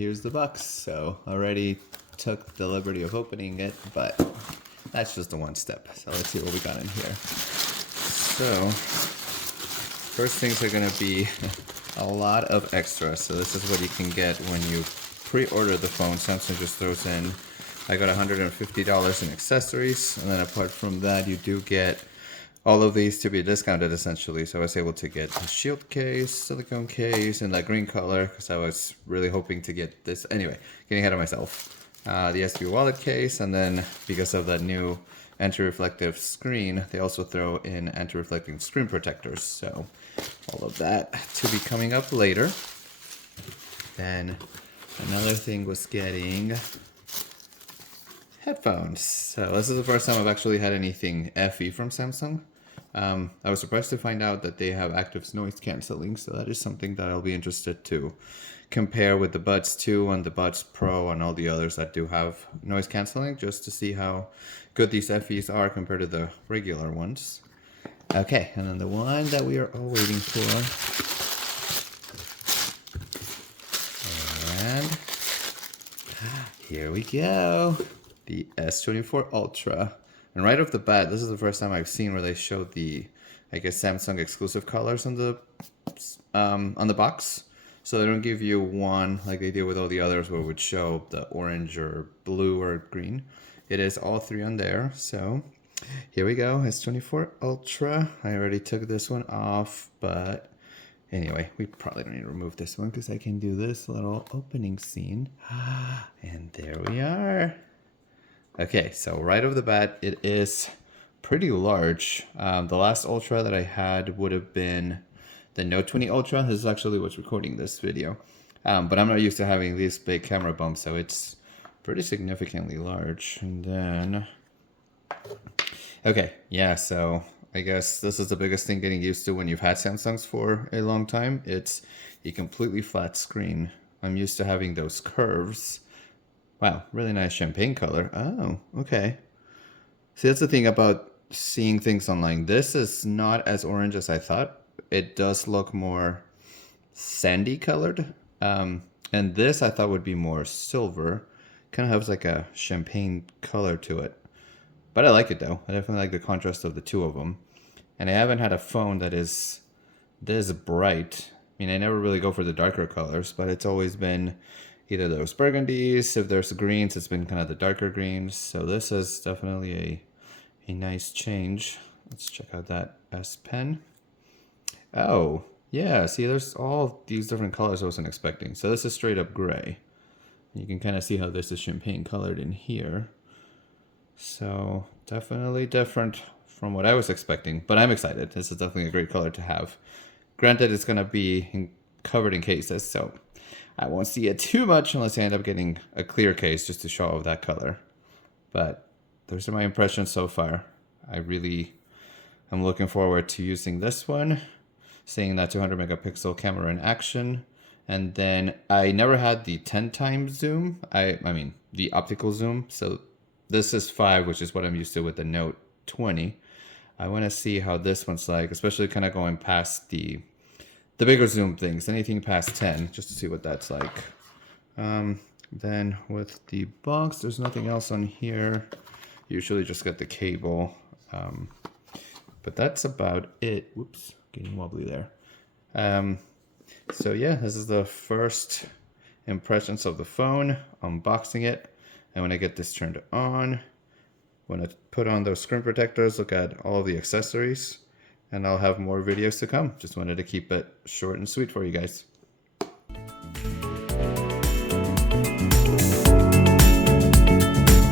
here's the box. So already took the liberty of opening it, but that's just the one step. So let's see what we got in here. So first things are gonna be a lot of extras. So this is what you can get when you pre-order the phone. Samsung just throws in, I got $150 in accessories, and then apart from that, you do get all of these to be discounted essentially. So I was able to get the shield case, silicone case, in that green color because I was really hoping to get this. Anyway, getting ahead of myself. The S24 wallet case, and then because of that new anti-reflective screen, they also throw in anti-reflecting screen protectors. So all of that to be coming up later. Then another thing was getting headphones. So this is the first time I've actually had anything FE from Samsung. I was surprised to find out that they have active noise cancelling, so that is something that I'll be interested to compare with the Buds 2 and the Buds Pro and all the others that do have noise cancelling, just to see how good these FEs are compared to the regular ones. Okay, and then the one that we are all waiting for. And here we go. The S24 Ultra. And right off the bat, this is the first time I've seen where they showed the, I guess, Samsung exclusive colors on the box. So they don't give you one like they do with all the others where it would show the orange or blue or green. It is all three on there. So here we go, S24 Ultra. I already took this one off, but anyway, we probably don't need to remove this one because I can do this little opening scene. And there we are. Okay, so right off the bat, it is pretty large. The last Ultra that I had would have been the Note 20 Ultra. This is actually what's recording this video. But I'm not used to having these big camera bumps, so it's pretty significantly large. And then, okay, yeah, so I guess this is the biggest thing getting used to when you've had Samsungs for a long time. It's a completely flat screen. I'm used to having those curves. Wow, really nice champagne color. Oh, okay. See, that's the thing about seeing things online. This is not as orange as I thought. It does look more sandy colored. And this I thought would be more silver. Kind of has like a champagne color to it. But I like it though. I definitely like the contrast of the two of them. And I haven't had a phone that is this bright. I mean, I never really go for the darker colors, but it's always been either those burgundies, if there's greens, it's been kind of the darker greens. So this is definitely a nice change. Let's check out that S Pen. Oh, yeah, see, there's all these different colors I wasn't expecting. So this is straight up gray. You can kind of see how this is champagne colored in here. So definitely different from what I was expecting, but I'm excited. This is definitely a great color to have. Granted, it's going to be covered in cases, so I won't see it too much unless I end up getting a clear case just to show off that color. But those are my impressions so far. I'm looking forward to using this one, seeing that 200 megapixel camera in action. And then I never had the 10 times zoom. I mean, the optical zoom. So this is 5, which is what I'm used to with the Note 20. I want to see how this one's like, especially kind of going past the bigger zoom things, anything past 10, just to see what that's like. Then with the box, there's nothing else on here. Usually just got the cable. But that's about it. Whoops, getting wobbly there. So yeah, this is the first impressions of the phone, unboxing it. And when I get this turned on, when I put on those screen protectors, look at all of the accessories. And I'll have more videos to come. Just wanted to keep it short and sweet for you guys.